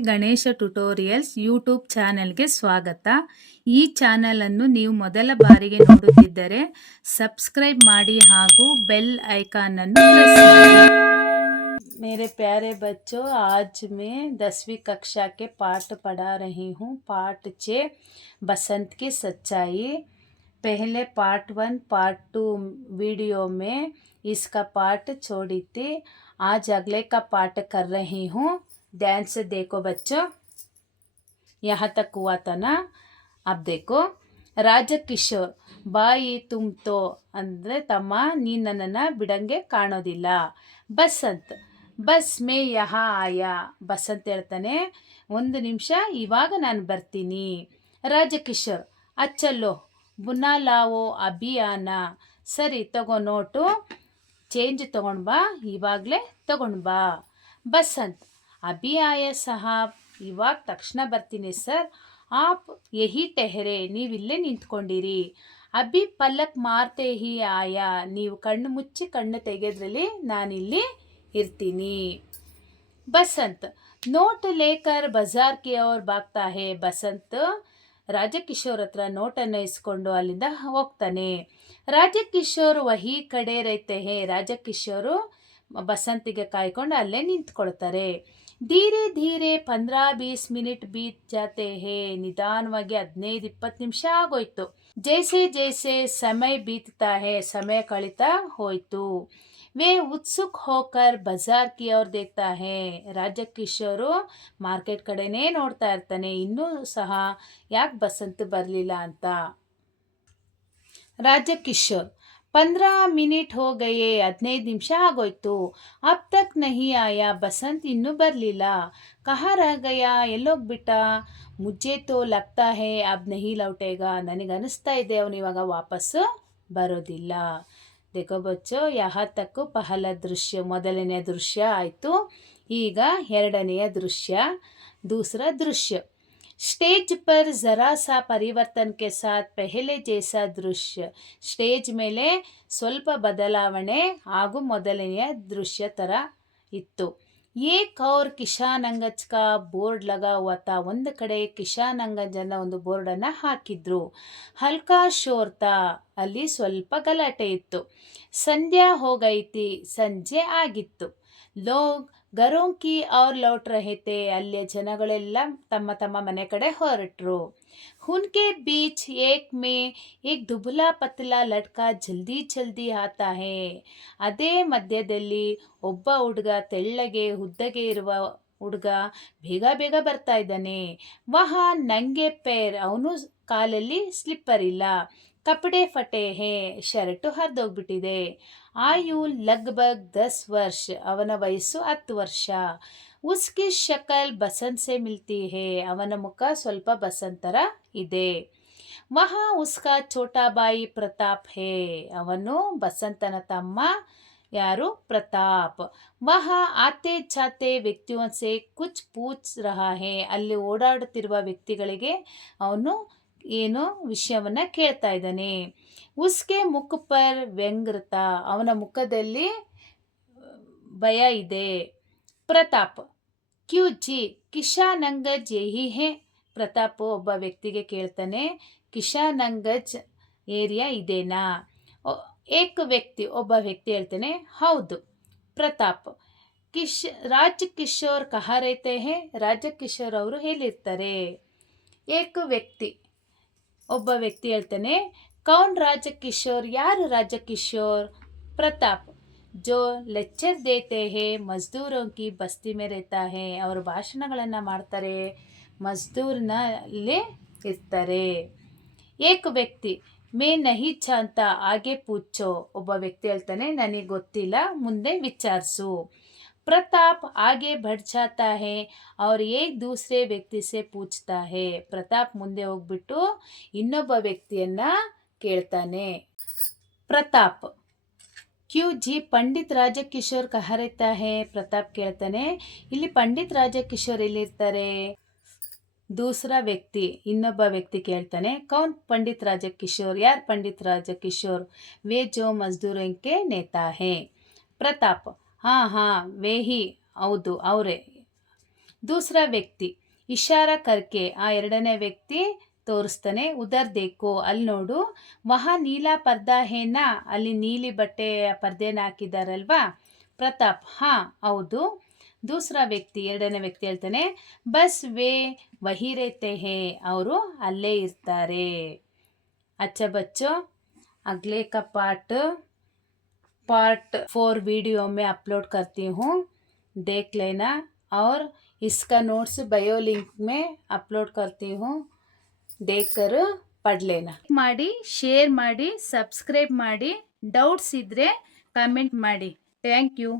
Ganesha tutorials YouTube ಚಾನೆಲ್ಗೆ ಸ್ವಾಗತ. ಈ ಚಾನೆಲ್ ಅನ್ನು ನೀವು ಮೊದಲ ಬಾರಿಗೆ ನೋಡುತ್ತಿದ್ದರೆ ಸಬ್ಸ್ಕ್ರೈಬ್ ಮಾಡಿ ಹಾಗೂ ಬೆಲ್ ಐಕಾನ್ ಅನ್ನು ಪ್ರೆಸ್ ಮಾಡಿ. मेरे प्यारे बच्चों, आज मैं 10वीं कक्षा के पाठ पढ़ा रही हूँ. पाठ 6 बसंत की सच्चाई. पहले पार्ट 1 पार्ट 2 वीडियो में इसका पाठ छोड़ी थी. आज अगले का पाठ कर रही हूँ. ध्यान से देखो बच्चों, यहाँ तक हुआ था ना. अब देखो, ರಾಜಕಿಶೋರ್ ಬಾಯಿ ತುಂಬ್ತೋ ಅಂದರೆ ತಮ್ಮ ನೀನು ನನ್ನನ್ನು ಬಿಡಂಗೆ ಕಾಣೋದಿಲ್ಲ. ಬಸಂತ್ ಬಸ್ ಮೇ ಯಹಾ ಆಯಾ. ಬಸಂತ್ ಹೇಳ್ತಾನೆ, ಒಂದು ನಿಮಿಷ, ಇವಾಗ ನಾನು ಬರ್ತೀನಿ. ರಾಜಕಿಶೋರ್ ಅಚ್ಚಲ್ಲೋ ಬುನಾ ಲಾವೋ ಅಭಿಯಾನ. ಸರಿ, ತಗೋ ನೋಟು, ಚೇಂಜ್ ತೊಗೊಂಡು ಬಾ, ಇವಾಗಲೇ ತೊಗೊಂಡು ಬಾ. ಬಸಂತ್ ಅಭಿ ಆಯ ಸಾಹಬ್. ಇವಾಗ ತಕ್ಷಣ ಬರ್ತೀನಿ ಸರ್. ಆಪ್ ಯಹಿ ಟೆಹರೆ. ನೀವಿಲ್ಲೇ ನಿಂತ್ಕೊಂಡಿರಿ. ಅಭಿ ಪಲ್ಲಕ್ ಮಾರ್ತೆ ಹಿ ಆಯಾ. ನೀವು ಕಣ್ಣು ಮುಚ್ಚಿ ಕಣ್ಣು ತೆಗೆದ್ರಲ್ಲಿ ನಾನಿಲ್ಲಿ ಇರ್ತೀನಿ. ಬಸಂತ್ ನೋಟ್ ಲೇಕರ್ ಬಜಾರ್ ಕಿ ಓರ್ ಭಾಗ್ತಾ ಹೇ. ಬಸಂತ್ ರಾಜಕಿಶೋರ್ ಹತ್ರ ನೋಟನ್ನು ಇಸ್ಕೊಂಡು ಅಲ್ಲಿಂದ ಹೋಗ್ತಾನೆ. ರಾಜಕಿಶೋರ್ ವಹಿ ಕಡೆ ರೈತೆ ಹೇ. ರಾಜಕಿಶೋರು ಬಸಂತಿಗೆ ಕಾಯ್ಕೊಂಡು ಅಲ್ಲೇ ನಿಂತ್ಕೊಳ್ತಾರೆ. ಧೀರೆ ಧೀರೆ 15-20 ಮಿನಿಟ್ ಬೀತ್ ಜಾತೆ ಹೇ. ನಿಧಾನವಾಗಿ 15-20 ನಿಮಿಷ ಆಗೋಯ್ತು. ಜೈಸೆ ಜೈಸೆ ಸಮಯ ಬೀತ್ತಾ ಹೇ. ಸಮಯ ಕಳೀತಾ ಹೋಯ್ತು. ವೇ ಉತ್ಸುಕ್ ಹೋಕರ್ ಬಜಾರ್ ಕಿ ಓರ್ ದೇಖ್ತಾ ಹೇ. ರಾಜಕಿಶೋರು ಮಾರ್ಕೆಟ್ ಕಡೆನೇ ನೋಡ್ತಾ ಇರ್ತಾನೆ, ಇನ್ನೂ ಸಹ ಯಾಕೆ ಬಸಂತ್ ಬರಲಿಲ್ಲ ಅಂತ. ರಾಜಕಿಶೋರ್ 15 ಮಿನಿಟ್ ಹೋ ಗಯೇ. 15 ನಿಮಿಷ ಆಗೋಯ್ತು. ಅಬ್ ತಕ್ ನಹಿ ಆಯಾ. ಬಸಂತ್ ಇನ್ನೂ ಬರಲಿಲ್ಲ. ಕಹಾ ರಹ ಗಯಾ. ಎಲ್ಲೋಗ್ಬಿಟ್ಟ. ಮುಜ್ಜೆ ತೋ ಲಗ್ತಾ ಹೇ ಅಬ್ ನಹಿ ಲೌಟೇಗ. ನನಗೆ ಅನಿಸ್ತಾ ಇದೆ ಅವನು ಇವಾಗ ವಾಪಸ್ಸು ಬರೋದಿಲ್ಲ. ದೇಖೋ ಬಚ್ಚೋ, ಯಹಾ ತಕ್ಕು ಪಹಲ ದೃಶ್ಯ. ಮೊದಲನೆಯ ದೃಶ್ಯ ಆಯಿತು. ಈಗ ಎರಡನೆಯ ದೃಶ್ಯ. दूसरा दृश्य. स्टेज पर ज़रा सा परिवर्तन के साथ पहले जैसा दृश्य. ಸ್ಟೇಜ್ ಮೇಲೆ ಸ್ವಲ್ಪ ಬದಲಾವಣೆ ಹಾಗೂ ಮೊದಲನೆಯ ದೃಶ್ಯ ಥರ ಇತ್ತು. ಏಕ್ ಔರ್ ಕಿಶಾನ್ ಅಂಗಜ್ ಕಾ ಬೋರ್ಡ್ ಲಗಾ ಹುವಾ ತಾ. ಒಂದು ಕಡೆ ಕಿಶಾನ್ ಅಂಗಜ್ ಅನ್ನೋ ಒಂದು ಬೋರ್ಡನ್ನು ಹಾಕಿದ್ರು. ಹಲ್ಕಾ ಶೋರ್ ತಾ. ಅಲ್ಲಿ ಸ್ವಲ್ಪ ಗಲಾಟೆ ಇತ್ತು. ಸಂಧ್ಯಾ ಹೋಗೈತಿ. ಸಂಜೆ ಆಗಿತ್ತು. ಲೋಗ್ ಗರೋಂ ಕಿ ಔರ್ ಲೌಟ್ ರಹೆ ಥೇ. ಅಲ್ಲಿಯ ಜನಗಳೆಲ್ಲ ತಮ್ಮ ತಮ್ಮ ಮನೆ ಕಡೆ ಹೊರಟರು. ಉನ್ಕೆ ಬೀಚ್ ಏಕ್ ಮೇ ಏಕ್ ದುಬಲಾ ಪತಲಾ ಲಡ್ಕಾ ಜಲ್ದಿ ಜಲ್ದಿ ಆತಾ ಹೇ. ಅದೇ ಮಧ್ಯದಲ್ಲಿ ಒಬ್ಬ ಹುಡುಗ, ತೆಳ್ಳಗೆ ಉದ್ದಗೆ ಇರುವ ಹುಡುಗ ಬೇಗ ಬೇಗ ಬರ್ತಾ ಇದ್ದಾನೆ. ವಹ ನಂಗೆ ಪೇರ್. ಅವನು ಕಾಲಲ್ಲಿ ಸ್ಲಿಪ್ಪರ್ ಇಲ್ಲ. ಕಪಡೆ ಫಟೆ ಹೇ. ಶರ್ಟು ಹರಿದೋಗ್ಬಿಟ್ಟಿದೆ. ಆಯು ಲಗ್ಭಗ್ 10 ವರ್ಷ. ಅವನ ವಯಸ್ಸು 10 ವರ್ಷ. ಉಸ್ಕಿ ಶಕಲ್ ಬಸಂತ್ ಸೆ ಮಿಲ್ತಿ ಹೇ. ಅವನ ಮುಖ ಸ್ವಲ್ಪ ಬಸಂತ್ ಥರ ಇದೆ. ವಹ ಉಸ್ಕಾ ಛೋಟಾ ಬಾಯಿ ಪ್ರತಾಪ್ ಹೇ. ಅವನು ಬಸಂತನ ತಮ್ಮ ಯಾರು, ಪ್ರತಾಪ್. ವಹ ಆತೆ ಜಾತೆ ವ್ಯಕ್ತಿಯೋ ಸೆ ಕುಚ್ ಪೂಚ್ ರಹಾ ಹೇ. ಅಲ್ಲಿ ಓಡಾಡುತ್ತಿರುವ ವ್ಯಕ್ತಿಗಳಿಗೆ ಅವನು ಏನೋ ವಿಷಯವನ್ನು ಕೇಳ್ತಾ ಇದ್ದಾನೆ. ಉಸ್ಕೆ ಮುಖ ಪರ್ ವ್ಯಂಗ್ರತ. ಅವನ ಮುಖದಲ್ಲಿ ಭಯ ಇದೆ. ಪ್ರತಾಪ್ ಕ್ಯೂ ಜಿ ಕಿಶಾನ್ ಅಂಗಜ್ ಯಹಿ ಹೇ. ಪ್ರತಾಪ್ ಒಬ್ಬ ವ್ಯಕ್ತಿಗೆ ಕೇಳ್ತಾನೆ, ಕಿಶಾನ್ ಅಂಗಜ್ ಏರಿಯಾ ಇದೇನಾ. ಏಕ ವ್ಯಕ್ತಿ, ಒಬ್ಬ ವ್ಯಕ್ತಿ ಹೇಳ್ತಾನೆ, ಹೌದು. ಪ್ರತಾಪ್ ರಾಜಕಿಶೋರ್ ಕಹಾ ರಹತೆ ಹೇ. ರಾಜಕಿಶೋರ್ ಅವರು ಎಲ್ಲಿರ್ತಾರೆ. ಏಕ ವ್ಯಕ್ತಿ, ಒಬ್ಬ ವ್ಯಕ್ತಿ ಹೇಳ್ತಾನೆ, ಕೌನ್ ರಾಜಕಿಶೋರ್. ಯಾರು ರಾಜಕಿಶೋರ್. ಪ್ರತಾಪ್ ಜೋ ಲೆಕ್ಚರ್ ದೇತೆ ಹೇ ಮಜ್ದೂರೋಂ ಕಿ ಬಸ್ತಿ ಮೇ ರೆಹತಾ ಹೇ. ಅವರು ಭಾಷಣಗಳನ್ನು ಮಾಡ್ತಾರೆ, ಮಜ್ದೂರ್ನಲ್ಲಿ ಇರ್ತಾರೆ. ಏಕ ವ್ಯಕ್ತಿ ಮೇ ನಹಿ ಜಾನ್ತಾ ಆಗೆ ಪೂಛೋ. ಒಬ್ಬ ವ್ಯಕ್ತಿ ಹೇಳ್ತಾನೆ, ನನಗೆ ಗೊತ್ತಿಲ್ಲ, ಮುಂದೆ ವಿಚಾರಿಸು. ಪ್ರತಾಪ್ ಆಗೆ बढ़ जाता है और एक दूसरे ವ್ಯಕ್ತಿ ಸೆ ಪೂಚ್ತಾ ಹೇ. ಪ್ರತಾಪ್ ಮುಂದೆ ಹೋಗ್ಬಿಟ್ಟು ಇನ್ನೊಬ್ಬ ವ್ಯಕ್ತಿಯನ್ನ ಕೇಳ್ತಾನೆ. ಪ್ರತಾಪ್ ಕ್ಯೂ ಜಿ ಪಂಡಿತ್ ರಾಜಕಿಶೋರ್ ಕಹಾ ರಹತಾ ಹೇ. ಪ್ರತಾಪ್ ಕೇಳ್ತಾನೆ, ಇಲ್ಲಿ ಪಂಡಿತ್ ರಾಜಕಿಶೋರ್ ಎಲ್ಲಿರ್ತಾರೆ. ದೂಸರಾ ವ್ಯಕ್ತಿ, ಇನ್ನೊಬ್ಬ ವ್ಯಕ್ತಿ ಕೇಳ್ತಾನೆ, ಕೌನ್ ಪಂಡಿತ್ ರಾಜಕಿಶೋರ್. ಯಾರು ಪಂಡಿತ್ ರಾಜಕಿಶೋರ್. ವೇ ಜೋ ಮಜ್ದೂರೋಂ ಕೆ ನೇತಾ ಹೇ. ಪ್ರತಾಪ್ ಹಾಂ ಹಾಂ ವೇಹಿ, ಹೌದು ಅವರೇ. दूसरा ವ್ಯಕ್ತಿ ಇಶಾರಾ ಕರ್ಕೆ ಆ ಎರಡನೇ ವ್ಯಕ್ತಿ ತೋರಿಸ್ತಾನೆ ಉಧರ್ ದೇಖೋ ಅಲ್ಲಿ ನೋಡು ವಹಾ ನೀಲಾ ಪರ್ದಾ ಹೇನಾ ಅಲ್ಲಿ ನೀಲಿ ಬಟ್ಟೆಯ ಪರ್ದೆನ ಹಾಕಿದಾರಲ್ವಾ ಪ್ರತಾಪ್ ಹಾ ಹೌದು ದೂಸರಾ ವ್ಯಕ್ತಿ ಎರಡನೇ ವ್ಯಕ್ತಿ ಹೇಳ್ತಾನೆ ಬಸ್ ವೇ ವಹಿ ರೇತೆ ಹೇ ಅವರು ಅಲ್ಲೇ ಇರ್ತಾರೆ अच्छा बच्चों अगले का पार्ट 4 वीडियो में अपलोड करती हूँ देख लेना और इसका नोट्स बायो लिंक में अपलोड करती हूँ देखकर पढ़ लेना ಮಾಡಿ ಶೇರ್ ಮಾಡಿ ಸಬ್ಸ್ಕ್ರೈಬ್ ಮಾಡಿ ಡೌಟ್ಸ್ ಇದ್ದರೆ ಕಮೆಂಟ್ ಮಾಡಿ ಥ್ಯಾಂಕ್ ಯು